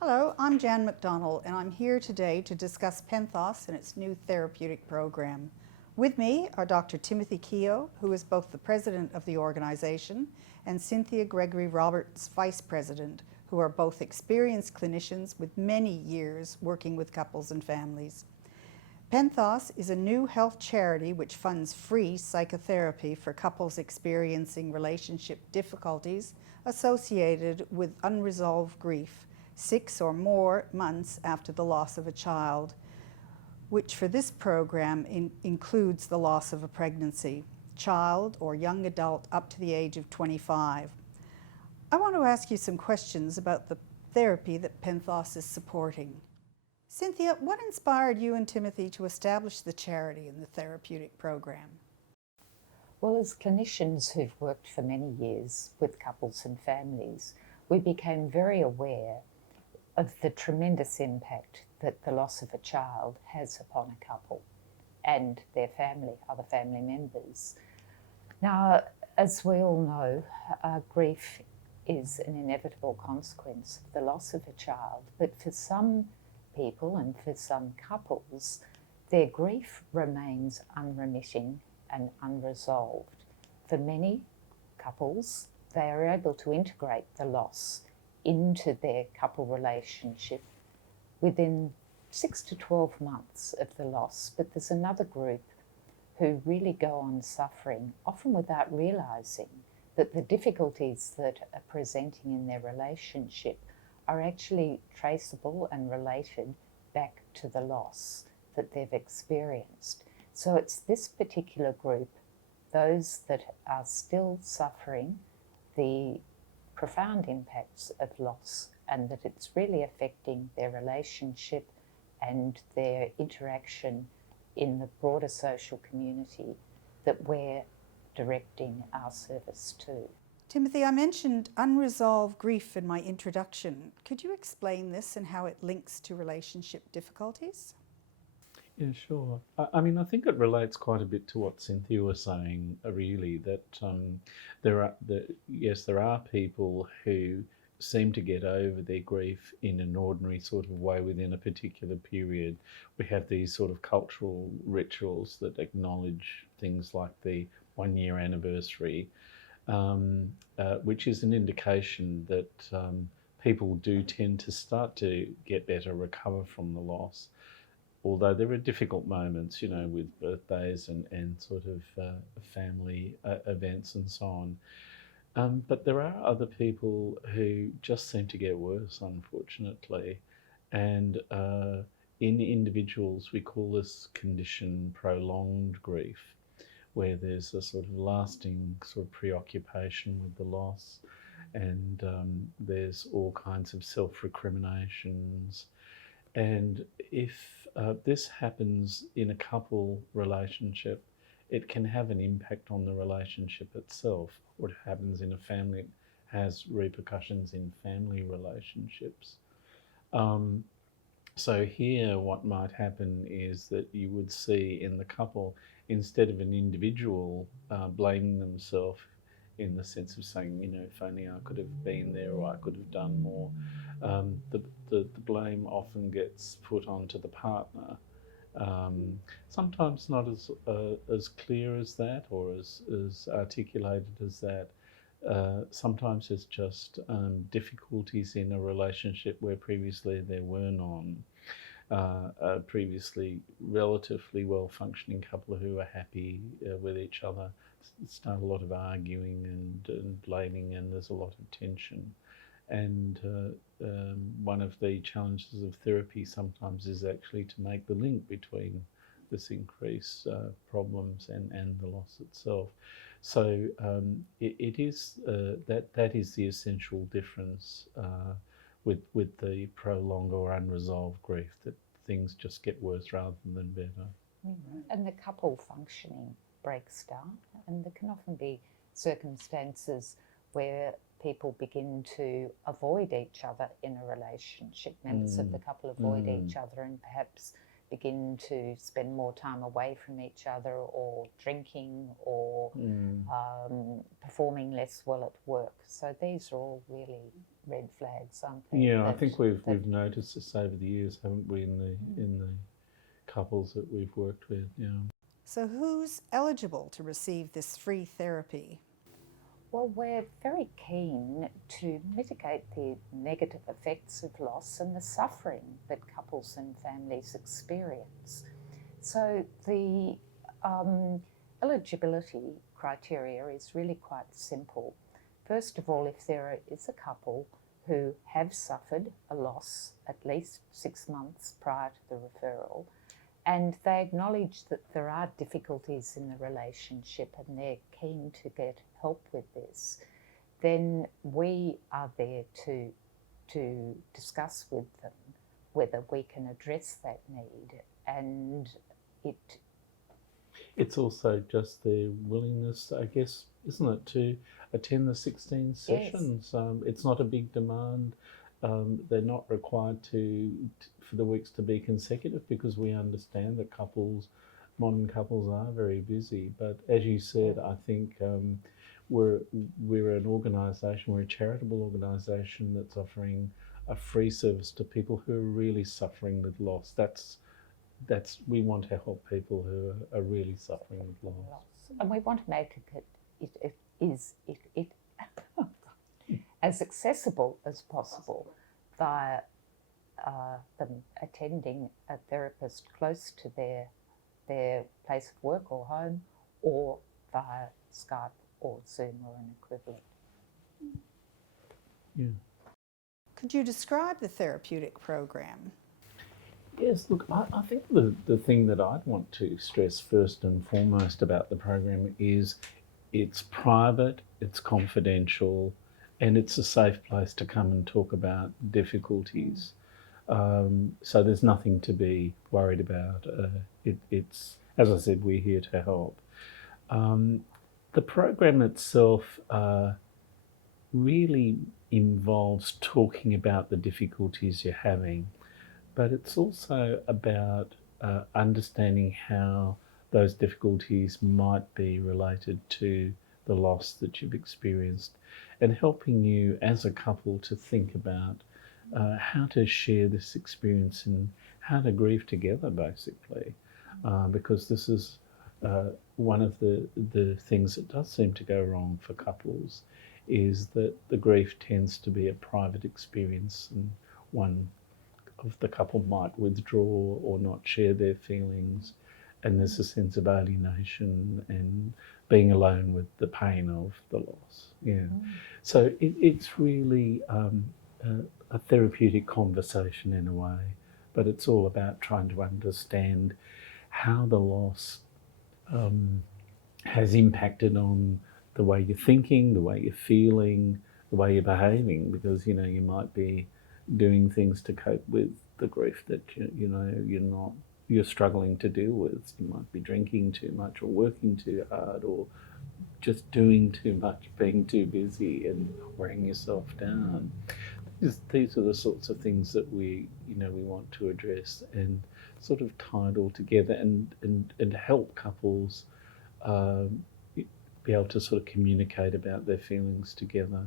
Hello, I'm Jan McDonald, and I'm here today to discuss Penthos and its new therapeutic program. With me are Dr. Timothy Keogh, who is both the president of the organization, and Cynthia Gregory-Roberts, vice president, who are both experienced clinicians with many years working with couples and families. Penthos is a new health charity which funds free psychotherapy for couples experiencing relationship difficulties associated with unresolved grief, 6 or more months after the loss of a child, which for this program includes the loss of a pregnancy, child or young adult up to the age of 25. I want to ask you some questions about the therapy that Penthos is supporting. Cynthia, what inspired you and Timothy to establish the charity and the therapeutic program? Well, as clinicians who've worked for many years with couples and families, we became very aware of the tremendous impact that the loss of a child has upon a couple and their family, other family members. Now, as we all know, grief is an inevitable consequence of the loss of a child, but for some people and for some couples, their grief remains unremitting and unresolved. For many couples, they are able to integrate the loss into their couple relationship within 6 to 12 months of the loss, but there's another group who really go on suffering, often without realising that the difficulties that are presenting in their relationship are actually traceable and related back to the loss that they've experienced. So it's this particular group, those that are still suffering the profound impacts of loss, and that it's really affecting their relationship and their interaction in the broader social community, that we're directing our service to. Timothy, I mentioned unresolved grief in my introduction. Could you explain this and how it links to relationship difficulties? Yeah, sure. I mean, I think it relates quite a bit to what Cynthia was saying, really, that there are people who seem to get over their grief in an ordinary sort of way within a particular period. We have these sort of cultural rituals that acknowledge things like the 1-year anniversary, which is an indication that people do tend to start to get better, recover from the loss. Although there are difficult moments, with birthdays and sort of family events and so on. But there are other people who just seem to get worse, unfortunately. And in individuals, we call this condition prolonged grief, where there's a sort of lasting sort of preoccupation with the loss, and there's all kinds of self-recriminations. And if this happens in a couple relationship, it can have an impact on the relationship itself. What happens in a family has repercussions in family relationships. So here what might happen is that you would see in the couple, instead of an individual blaming themselves in the sense of saying, if only I could have been there or I could have done more, the blame often gets put onto the partner. Sometimes not as clear as that or as articulated as that. Sometimes it's just difficulties in a relationship where previously there were none. A previously relatively well-functioning couple who are happy with each other start a lot of arguing and blaming, and there's a lot of tension. And one of the challenges of therapy sometimes is actually to make the link between this increased problems and the loss itself. So it is that is the essential difference with the prolonged or unresolved grief, that things just get worse rather than better. And the couple functioning breaks down, and there can often be circumstances where people begin to avoid each other in a relationship. Members of the couple avoid each other and perhaps begin to spend more time away from each other, or drinking, or performing less well at work. So these are all really red flags, aren't they? Yeah, I think we've noticed this over the years, haven't we, in the couples that we've worked with. Yeah. So who's eligible to receive this free therapy? Well, we're very keen to mitigate the negative effects of loss and the suffering that couples and families experience. So the eligibility criteria is really quite simple. First of all, if there is a couple who have suffered a loss at least 6 months prior to the referral, and they acknowledge that there are difficulties in the relationship and they're keen to get help with this, then we are there to discuss with them whether we can address that need. And it's also just their willingness, I guess, isn't it, to attend the 16 sessions. Yes. It's not a big demand. They're not required for the weeks to be consecutive, because we understand that modern couples are very busy. But as you said, I think we're an organisation, we're a charitable organisation that's offering a free service to people who are really suffering with loss. We want to help people who are really suffering with loss. And we want to make it as accessible as possible via them attending a therapist close to their place of work or home, or via Skype or Zoom or an equivalent. Yeah. Could you describe the therapeutic program? Yes, look, I think the thing that I'd want to stress first and foremost about the program is it's private, it's confidential, and it's a safe place to come and talk about difficulties. So there's nothing to be worried about. It's, as I said, we're here to help. The program itself really involves talking about the difficulties you're having, but it's also about understanding how those difficulties might be related to the loss that you've experienced, and helping you as a couple to think about how to share this experience and how to grieve together, basically, because this is one of the things that does seem to go wrong for couples, is that the grief tends to be a private experience, and one of the couple might withdraw or not share their feelings, and there's a sense of alienation and being alone with the pain of the loss. Yeah. So it's really a therapeutic conversation in a way, but it's all about trying to understand how the loss has impacted on the way you're thinking, the way you're feeling, the way you're behaving, because you might be doing things to cope with the grief that you're struggling to deal with. You might be drinking too much, or working too hard, or just doing too much, being too busy and wearing yourself down. These are the sorts of things that we want to address and sort of tie it all together and help couples be able to sort of communicate about their feelings together.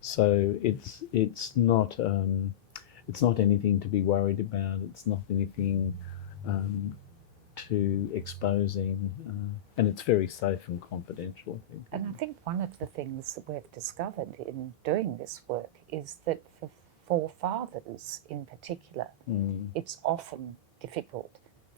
So it's not anything to be worried about. It's not anything too exposing, and it's very safe and confidential, I think. And I think one of the things that we've discovered in doing this work is that for fathers in particular, it's often difficult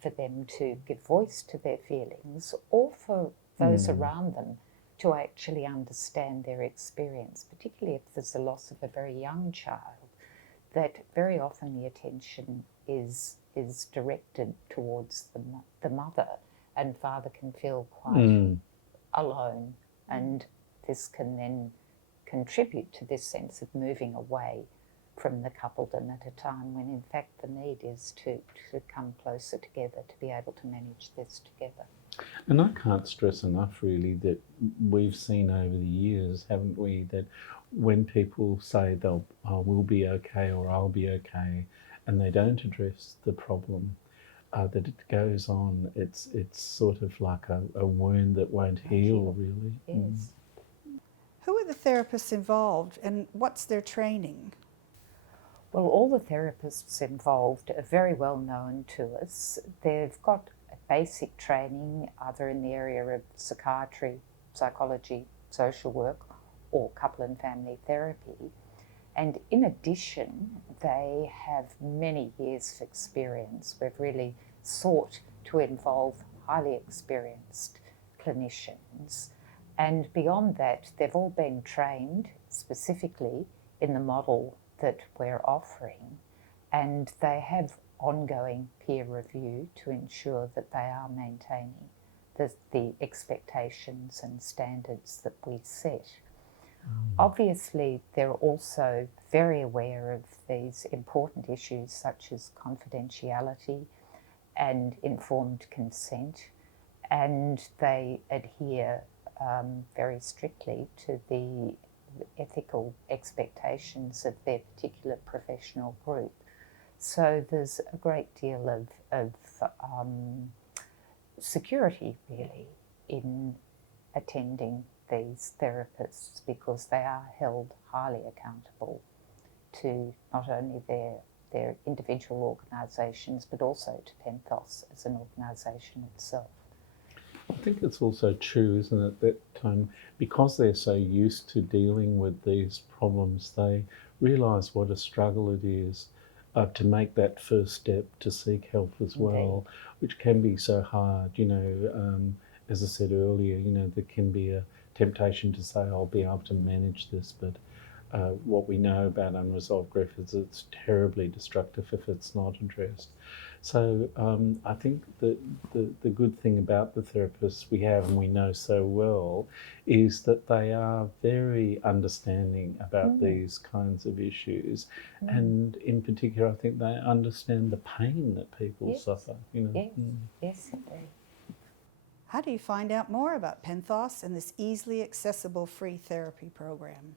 for them to give voice to their feelings, or for those around them to actually understand their experience, particularly if there's a loss of a very young child, that very often the attention is directed towards the mother, and father can feel quite alone, and this can then contribute to this sense of moving away from the coupledom at a time when in fact the need is to come closer together, to be able to manage this together. And I can't stress enough really that we've seen over the years, haven't we, that when people say we'll be okay or I'll be okay, and they don't address the problem, that it goes on. It's sort of like a wound that won't heal, really. Yes. Who are the therapists involved and what's their training? Well, all the therapists involved are very well known to us. They've got a basic training either in the area of psychiatry, psychology, social work, or couple and family therapy. And in addition, they have many years of experience. We've really sought to involve highly experienced clinicians. And beyond that, they've all been trained specifically in the model that we're offering, and they have ongoing peer review to ensure that they are maintaining the expectations and standards that we set. Obviously, they're also very aware of these important issues such as confidentiality and informed consent, and they adhere very strictly to the ethical expectations of their particular professional group. So there's a great deal of security, really, in attending these therapists because they are held highly accountable to not only their individual organisations but also to Penthos as an organisation itself. I think it's also true, isn't it, that because they're so used to dealing with these problems, they realise what a struggle it is to make that first step to seek help as well, which can be so hard. As I said earlier, there can be a temptation to say, I'll be able to manage this, but what we know about unresolved grief is it's terribly destructive if it's not addressed. So I think that the good thing about the therapists we have and we know so well is that they are very understanding about these kinds of issues, and in particular I think they understand the pain that people suffer. Yes, indeed. How do you find out more about Penthos and this easily accessible free therapy program?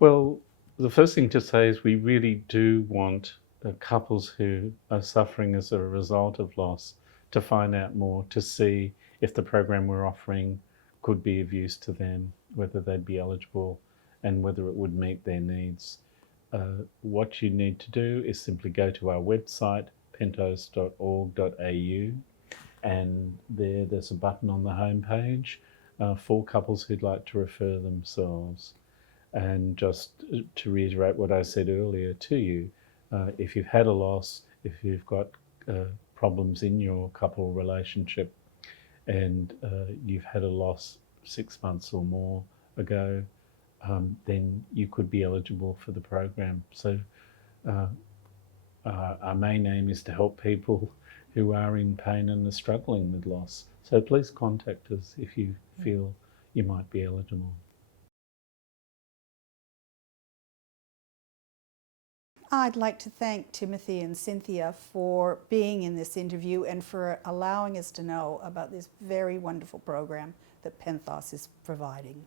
Well, the first thing to say is we really do want couples who are suffering as a result of loss to find out more, to see if the program we're offering could be of use to them, whether they'd be eligible and whether it would meet their needs. What you need to do is simply go to our website, penthos.org.au, and there's a button on the homepage for couples who'd like to refer themselves. And just to reiterate what I said earlier to you, if you've had a loss, if you've got problems in your couple relationship and you've had a loss 6 months or more ago, then you could be eligible for the program. So our main aim is to help people who are in pain and are struggling with loss. So please contact us if you feel you might be eligible. I'd like to thank Timothy and Cynthia for being in this interview and for allowing us to know about this very wonderful program that Penthos is providing.